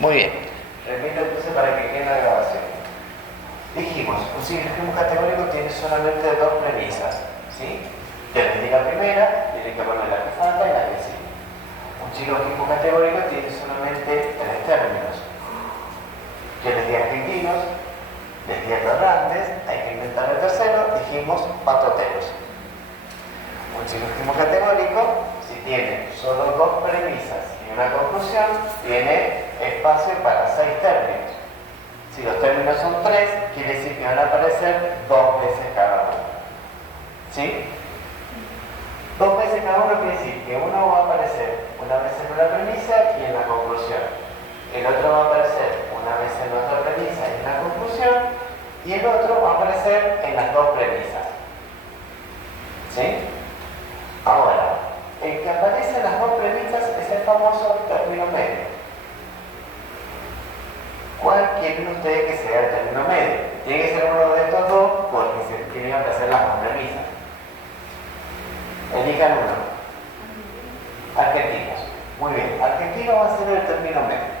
Muy bien. Repito entonces para que quede la grabación. Dijimos, un silogismo categórico tiene solamente dos premisas, ¿sí? Ya les di la primera, tienen que poner la que falta y la que sí. Un silogismo categórico tiene solamente tres términos. Ya les di argentinos, les di atorrantes, hay que inventar el tercero, dijimos patoteros. Un silogismo categórico, si tiene solo dos premisas y una conclusión, tiene espacio para 6 términos. Si los términos son 3, quiere decir que van a aparecer 2 veces cada uno. ¿Sí? 2 veces cada uno quiere decir que uno va a aparecer una vez en una premisa y en la conclusión. El otro va a aparecer una vez en otra premisa y en la conclusión, y el otro va a aparecer en las dos premisas. ¿Sí? Ahora, el que aparece en las dos premisas es el famoso término medio. ¿Cuál quieren ustedes que sea el término medio? Tiene que ser uno de estos dos porque se tienen que aparecer las dos premisas. Elijan uno. Argentinos. Muy bien, argentino va a ser el término medio,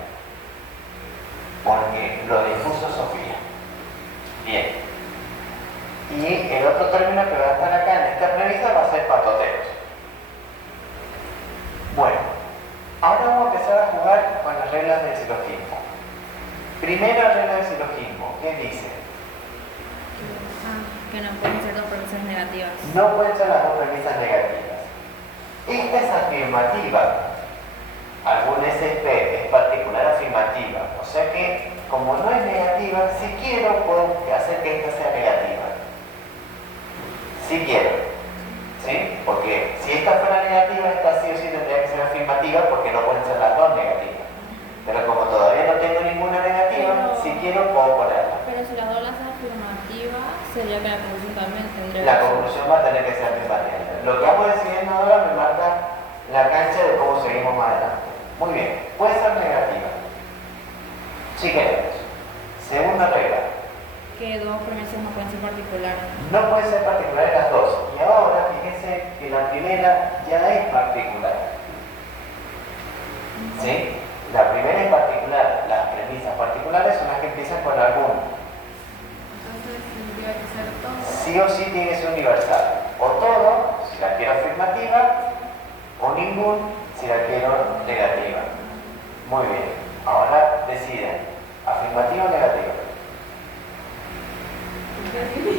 porque lo dispuso Sofía. Bien. Y el otro término que va a estar acá en esta premisa va a ser patoteros. Bueno, ahora vamos a empezar a jugar con las reglas del silogismo. Primera regla del silogismo, ¿qué dice? Que no pueden ser dos premisas negativas. No pueden ser las dos premisas negativas. Esta es afirmativa. Algún SP es particular afirmativa. O sea que, como no es negativa, si quiero puedo hacer que esta sea negativa. Si quiero. ¿Sí? Porque si esta fuera negativa, esta sí o sí tendría que ser afirmativa porque no pueden ser las dos negativas. Pero como todavía no tengo ninguna negativa, si quiero puedo ponerla. Pero si las dos las afirmativas, sería que la conclusión también tendría La conclusión va a tener que ser afirmativa. Lo que vamos decidiendo ahora me marca la cancha de cómo seguimos más adelante. Muy bien, puede ser negativa. Si queremos. Segunda regla. que dos premisas no pueden ser particulares. No pueden ser particulares las dos. Y ahora fíjense que la primera ya es particular. ¿Sí? La primera es particular. Las premisas particulares son las que empiezan con alguno. Entonces tendría que ser todo. Sí o sí tiene que ser universal. O todo, si la quiero afirmativa, o ningún, si la quiero negativa. Muy bien. Ahora deciden. ¿Afirmativa o negativa? Negativa.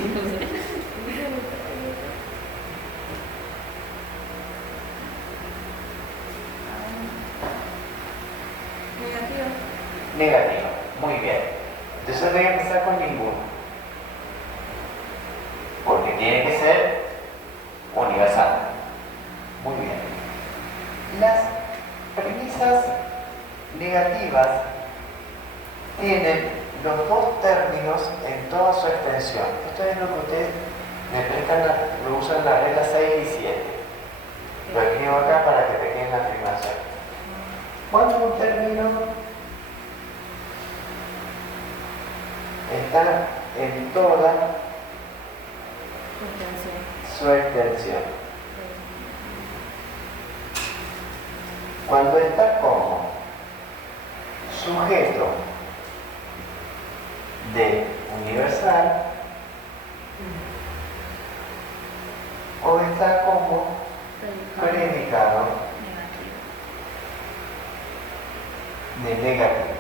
Negativa. Muy bien. Entonces voy a empezar con ninguno. Porque tiene que ser universal. Muy bien. Las premisas negativas tienen los dos términos en toda su extensión. Esto es lo que ustedes lo usan en la regla 6 y 7. Lo escribo acá para que te quede la afirmación. Cuando un término está en toda su extensión. Cuando está como sujeto de universal o está como predicado de negativo.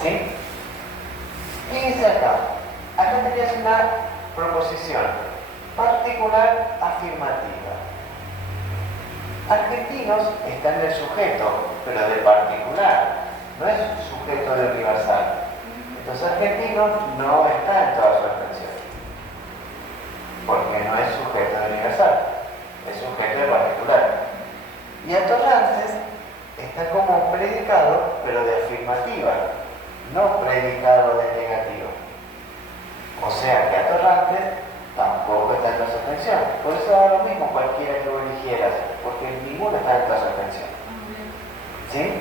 ¿Sí? Fíjense acá. Acá tenías una proposición particular afirmativa. Argentinos está en el sujeto, pero de particular. No es un sujeto de universal. Entonces argentinos no está en toda su extensión. Porque no es sujeto de universal. Es sujeto de particular. Y atorrantes está como predicado, pero de afirmativa, no predicado de negativo. O sea que atorrantes tampoco está en toda su extensión. Por eso da lo mismo cualquiera que lo eligieras, porque ninguno está en toda su extensión. ¿Sí?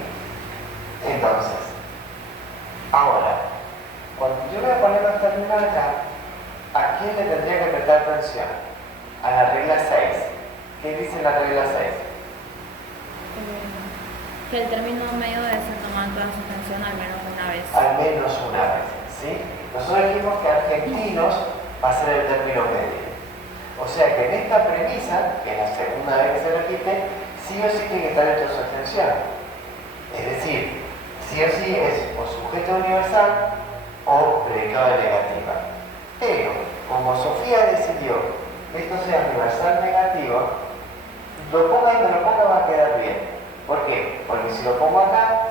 Entonces, ahora, cuando yo voy a poner los términos acá, ¿a quién le tendría que prestar atención? A la regla 6. ¿Qué dice la regla 6? Que el término medio debe ser tomado en toda su extensión al menos una vez. Al menos una vez, ¿sí? Nosotros dijimos que argentinos va a ser el término medio. O sea que en esta premisa, que es la segunda vez que se repite, sí o sí tiene que estar en toda su extensión. Es decir, sí o sí es o sujeto universal o predicado de negativa. Pero, como Sofía decidió que esto sea universal negativo, lo ponga y no lo ponga va a quedar bien. ¿Por qué? Porque si lo pongo acá,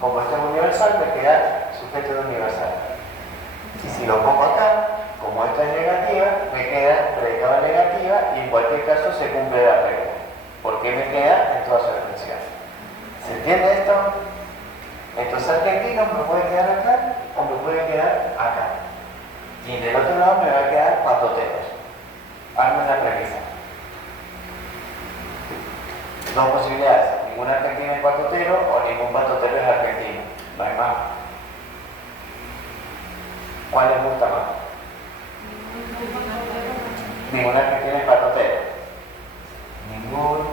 como esto es universal, me queda sujeto de universal. Y si lo pongo acá, como esto es negativa, me queda predicado de negativa y en cualquier caso se cumple la regla. Porque me queda en toda su extensión. ¿Se entiende esto? Entonces argentino me puede quedar acá o me puede quedar acá. Y en el otro lado me va a quedar patoteros. Hazme una premisa. Dos posibilidades. Ningún argentino es patotero o ningún patotero es argentino. No hay más. ¿Cuál les gusta más? Ningún argentino es patotero. Ningún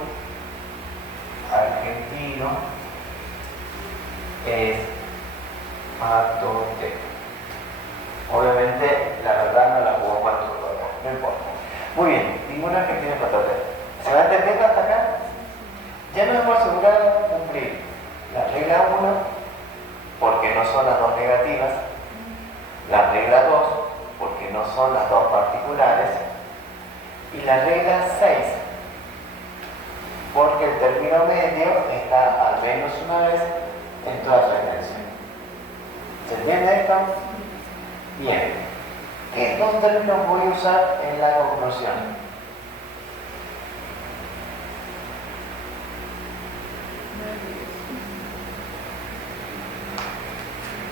argentino es patotero. Obviamente la verdad no la puedo cuanto acá, no importa. Muy bien, ningún argentino es patotero. ¿Se va entendiendo hasta acá? Ya nos hemos asegurado cumplir la regla 1 porque no son las dos negativas, la regla 2 porque no son las dos particulares y la regla 6 porque el término medio está al menos una vez en toda su extensión. ¿Se entiende esto? Bien. ¿Qué dos términos voy a usar en la conclusión?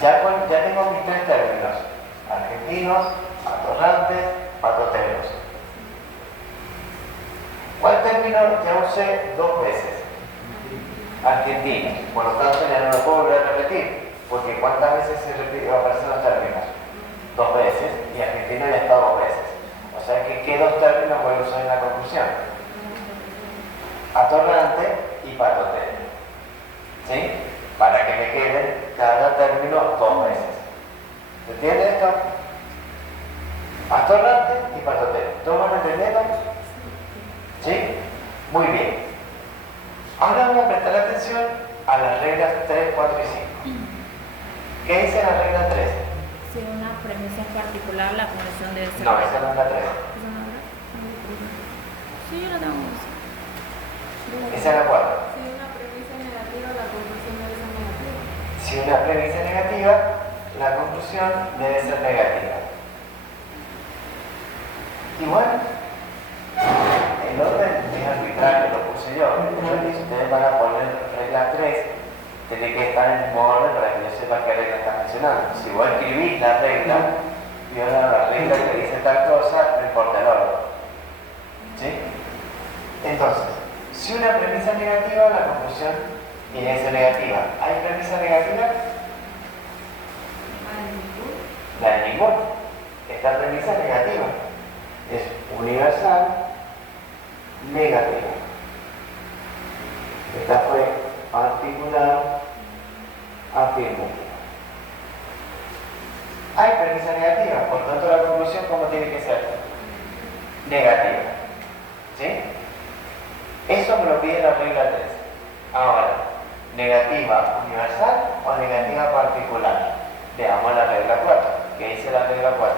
Ya tengo mis tres términos: argentinos, atorrantes, patoteros. ¿Cuál término ya usé dos veces? Argentinos. Por lo tanto ya no lo puedo volver a repetir, porque ¿cuántas veces aparecen los términos? Dos veces, y argentino ya está dos veces. O sea que ¿qué dos términos voy a usar en la conclusión? Atorrante y patotero. ¿Sí? Para que me queden cada término dos veces. ¿Se entiende esto? Atorrante y patotero. ¿Todos lo entendieron? ¿Sí? Muy bien. Ahora vamos a prestar atención a las reglas 3, 4 y 5. ¿Qué dice la regla 3? Si una premisa es particular, la condición debe ser... No, esa no es la 3. Sí, yo la tengo. Esa es la 4. Si una premisa es negativa, la conclusión debe ser negativa. Si una premisa es negativa, la conclusión debe ser negativa. Igual, el orden es arbitrario, lo puse yo. Si ustedes van a poner regla 3, tiene que estar en el mismo orden para que yo sepa qué regla está mencionando. Si vos escribís la regla, y ahora la regla que dice tal cosa, no importa el orden. ¿Sí? Entonces, si una premisa es negativa, la conclusión tiene que ser negativa. ¿Hay premisa negativa? La de ninguna. Esta premisa es negativa. Es universal, negativa. Esta fue particular, afirmativa. Hay premisa negativa, por tanto la conclusión, ¿cómo tiene que ser? Negativa. ¿Sí? Eso me lo pide la regla 3. Ahora, ¿negativa universal o negativa particular? Veamos la regla 4. ¿Qué dice la regla 4?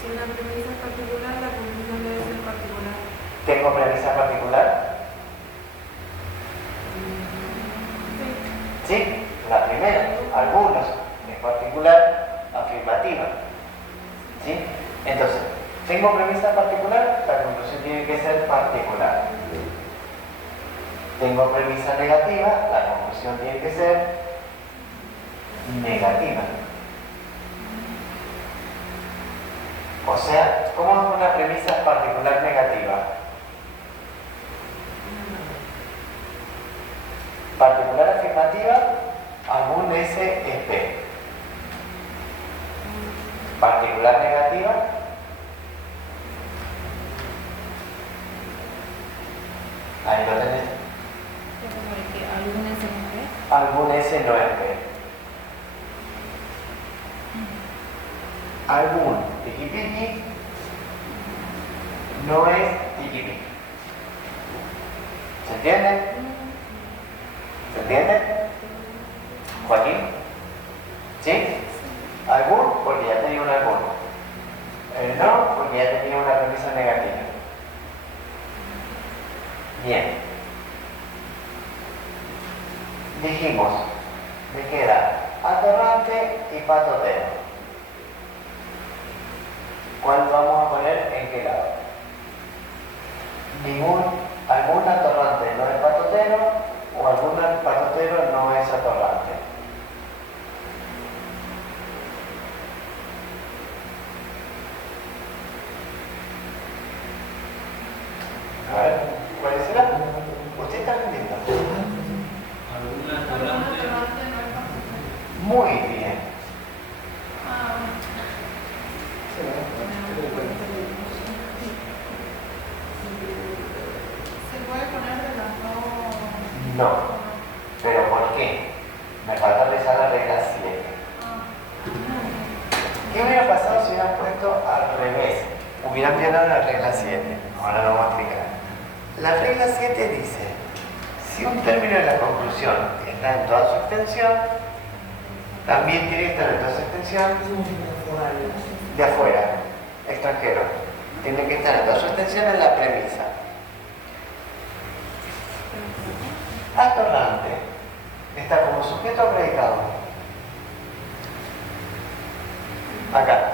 Si una premisa es particular, la conclusión debe ser particular. ¿Tengo premisa particular? Sí, la primera, algunos, es particular, afirmativa. ¿Sí? Entonces, ¿tengo premisa particular? La conclusión tiene que ser particular. Tengo premisa negativa, la conclusión tiene que ser negativa. O sea, ¿cómo es una premisa particular negativa? Particular afirmativa, algún S es P. Particular negativa, Ahí lo tenés. Pero como de que algún SNG. Algún S no es B. Algún tiquitiqui no es tiquitiqui. ¿Se entiende? ¿Se entiende? Joaquín. ¿Sí? ¿Algún? Porque ya tenía un algún. No, porque ya tenía una premisa negativa. Bien. Dijimos, me queda atorrante y patotero. ¿Cuál vamos a poner en qué lado? Algún atorrante no es patotero o algún patotero no es atorrante. A ver, ¿cuál será? ¿Usted está entendiendo? Alguna atorrante no es patotero. Muy bien. Ah, se puede poner de las dos. No. ¿Pero por qué? Me falta revisar la regla 7. ¿Qué hubiera pasado si hubieran puesto al revés? Hubieran violado la regla 7. Ahora lo vamos a explicar. La regla 7 dice, si un término de la conclusión está en toda su extensión, también tiene que estar en toda su extensión de afuera, extranjero. Tiene que estar en toda su extensión en la premisa. Atorrante está como sujeto o predicado. Acá.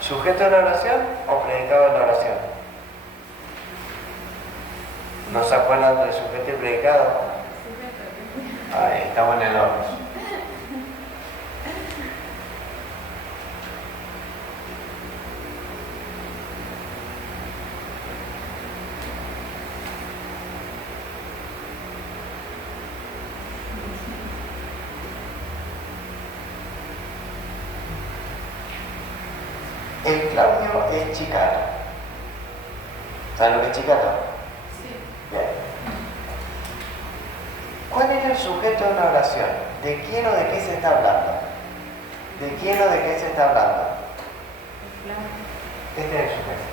¿Sujeto de la oración o predicado de la oración? ¿No se acuerdan del sujeto y predicado? Ahí, estamos en el horno. El Claudio es chicato. ¿Saben lo que es chicato? Sí. Bien. ¿Cuál es el sujeto de una oración? ¿De quién o de qué se está hablando? ¿De quién o de qué se está hablando? Este es el sujeto.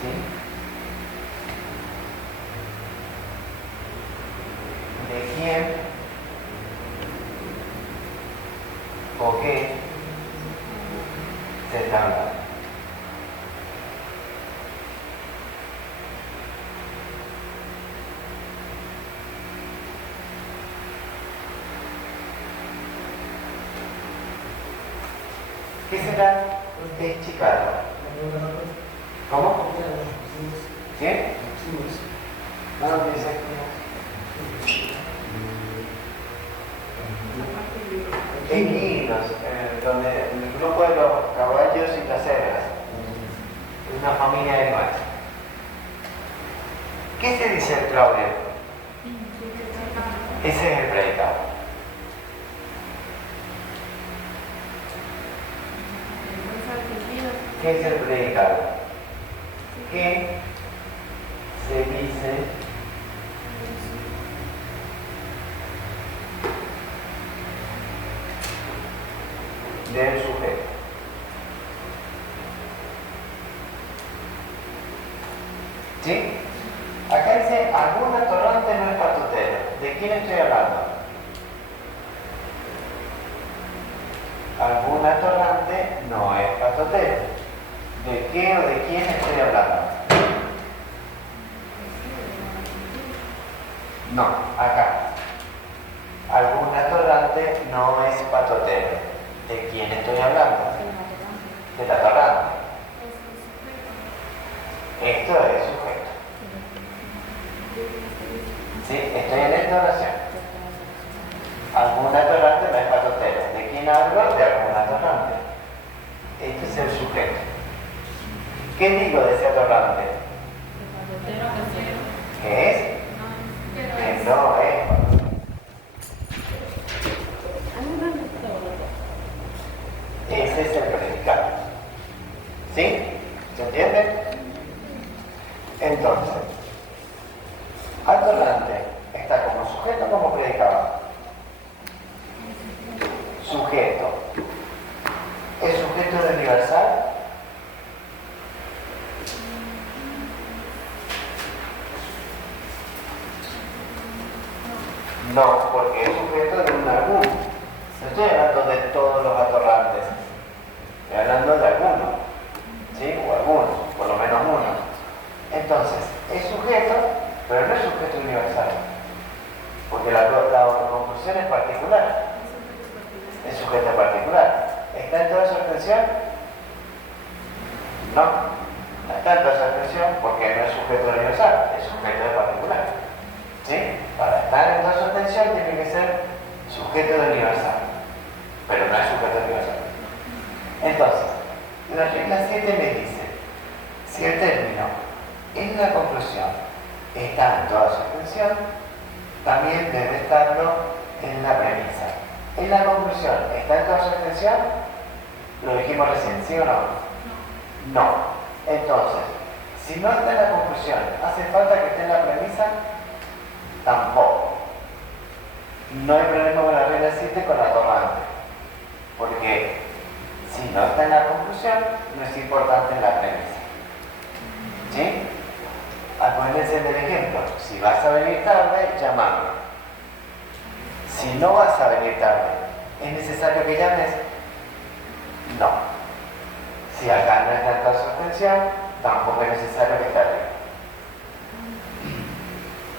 ¿Sí? ¿De quién o qué se está hablando? ¿Qué será deschicarlo? ¿Cómo? ¿Qué? No, dice. Equinos, donde el grupo de los caballos y las cebras, una familia de animales. ¿Qué se dice el Claudio? Ese es el predicado. ¿Qué es el predicado? ¿Qué se dice del sujeto? ¿Sí? Acá dice, algún atorrante no es patotero. ¿De quién estoy hablando? Algún atorrante no es patotero. ¿De qué o de quién estoy hablando? No, acá. Algún atorrante no es patotero. ¿De quién estoy hablando? Del atorrante. Esto es sujeto. ¿Sí? Estoy en esta oración. Algún atorrante no es patotero. ¿De quién hablo? De algún atorrante. Este es el sujeto. ¿Qué digo de ese atorrante? ¿Qué es? Que no es patotero. Ese es el predicado. ¿Sí? ¿Se entiende? Entonces, atorrante está como sujeto o como predicado. Sujeto. ¿Es sujeto de universal? No, porque es sujeto de un alguno. No estoy hablando de todos los atorrantes. Estoy hablando de alguno. ¿Sí? O alguno, por lo menos uno. Entonces, es sujeto, pero no es sujeto universal. Porque la conclusión es particular. Es sujeto particular. ¿Está en toda su extensión? No. No está en toda su extensión porque no es sujeto universal, es sujeto de particular. ¿Sí? Para estar en toda su extensión tiene que ser sujeto de universal. Pero no es sujeto universal. Entonces, la regla 7 me dice, si el término en la conclusión está en toda su extensión, también debe estarlo en la premisa. En la conclusión, ¿está en toda su extensión? Lo dijimos recién, ¿sí o no? No. Entonces, si no está en la conclusión, ¿hace falta que esté en la premisa? Tampoco. No hay problema con la regla 7 con la atorrante. Porque si no está en la conclusión, no es importante en la premisa. ¿Sí? Acuérdense del ejemplo. Si vas a venir tarde, llamame. Si no vas a venir tarde, ¿es necesario que llames? No. Si acá no está en toda su extensión, tampoco es necesario que esté.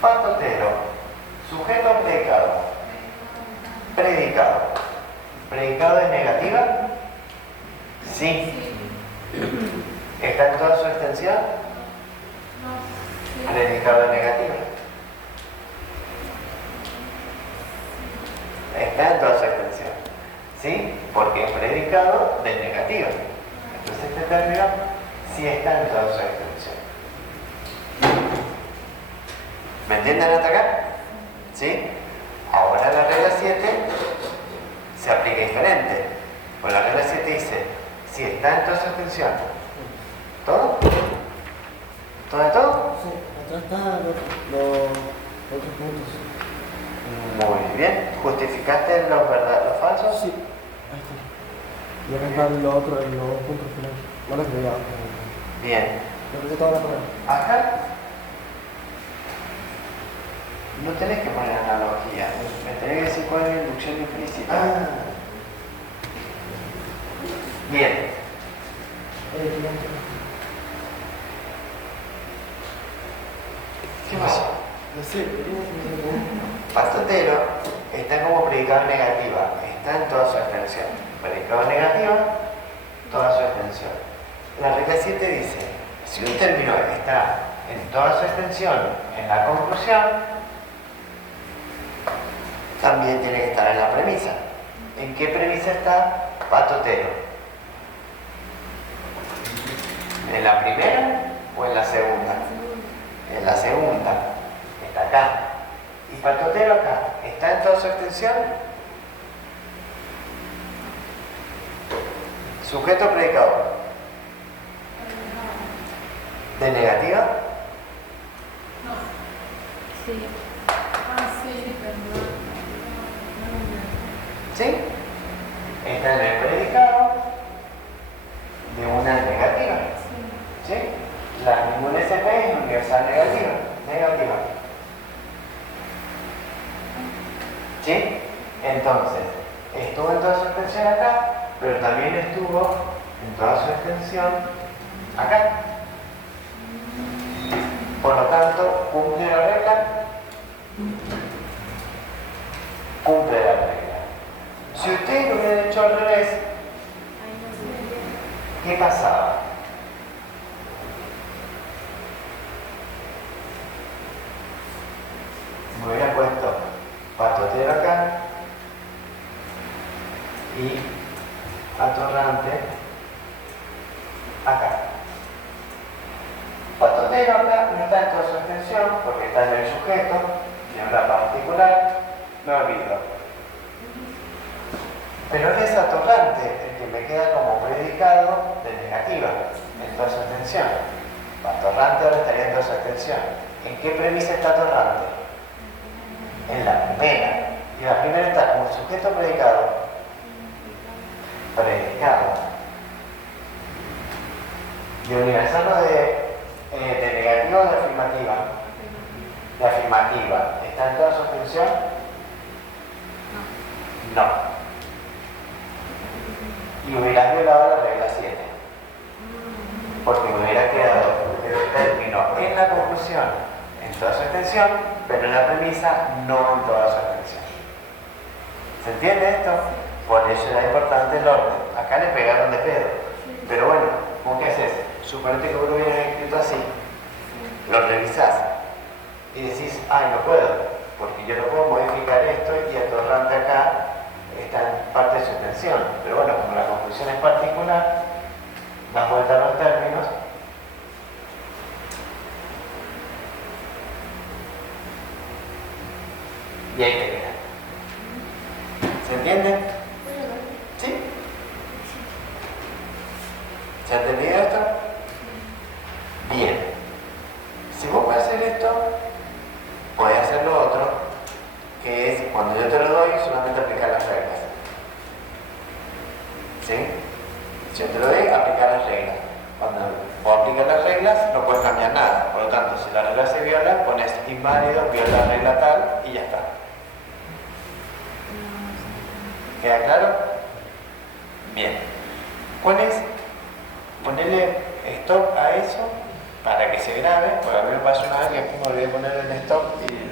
Patotero, sujeto o predicado. Predicado. ¿Predicado es negativa? Sí. ¿Está en toda su extensión? Predicado es negativa. Está en toda su extensión. ¿Sí? Porque es predicado de negativa. Entonces este término sí está en toda su extensión. ¿Me entienden hasta acá? ¿Sí? Ahora la regla 7 se aplica diferente. Pues la regla 7 dice, si está en toda su extensión. ¿Todo? ¿Todo de todo? Sí, atrás están los otros puntos. Muy bien. ¿Justificaste los falsos? Sí, ahí está. Y acá están los otros, los puntos finales. No los creía. Bien. Lo puse toda la palabra. Acá no tenés que poner analogía. Me tenés que decir cuál es la inducción implícita. Bien. ¿Qué pasó? No sé, Patotero está como predicado negativa, está en toda su extensión. Predicado negativa, toda su extensión. La regla 7 dice, si un término está en toda su extensión en la conclusión, también tiene que estar en la premisa. ¿En qué premisa está patotero? ¿En la primera o en la segunda? En la segunda. Está acá. ¿Y patotero acá? ¿Está en toda su extensión? Sujeto predicador. ¿De negativa? Sí. ¿Sí? Está en el predicado de una negativa. ¿Sí? Ninguna SP es universal negativa. Negativa. ¿Sí? Entonces, estuvo en toda su extensión acá, pero también estuvo en toda su extensión acá. Por lo tanto, ¿cumple la regla? Cumple la regla. Si usted lo hubiera hecho al revés, ¿qué pasaba? Me hubiera puesto patotero acá y atorrante acá. Patotero acá no está en toda su extensión porque está en el sujeto, en una particular, me olvido. Pero es atorrante el que me queda como predicado de negativa en toda su extensión. Torrante ahora estaría en toda su extensión. ¿En qué premisa está torrante? En la primera. Y la primera está como sujeto predicado. Predicado. ¿Y universal de negativa o de afirmativa? De afirmativa. ¿Está en toda su extensión? No. Y hubieras violado la regla 7. Porque me hubiera quedado el término en la conclusión en toda su extensión, pero en la premisa no en toda su extensión. ¿Se entiende esto? Por eso era importante el orden. Acá le pegaron de pedo. Pero bueno, ¿cómo que haces? Suponete que vos lo hubieras escrito así. Lo revisás y decís, ay, no puedo, porque yo no puedo modificar esto y el torrante acá está en parte de su extensión. Pero bueno, como la conclusión es particular, das vuelta a los términos. Y ahí te queda. ¿Se entiende? ¿Sí? ¿Se ha entendido esto? Bien. Si vos puedes hacer esto, podés hacer lo otro, que es cuando yo te lo doy, solamente aplicar las reglas. ¿Sí? Si yo te lo doy, aplicar las reglas. Cuando vos aplicas las reglas, no puedes cambiar nada. Por lo tanto, si la regla se viola, pones inválido, viola la regla tal y ya está. ¿Queda claro? Bien. Ponele stop a eso para que se grabe, porque a mí me pasó una vez que me olvidé poner el stop y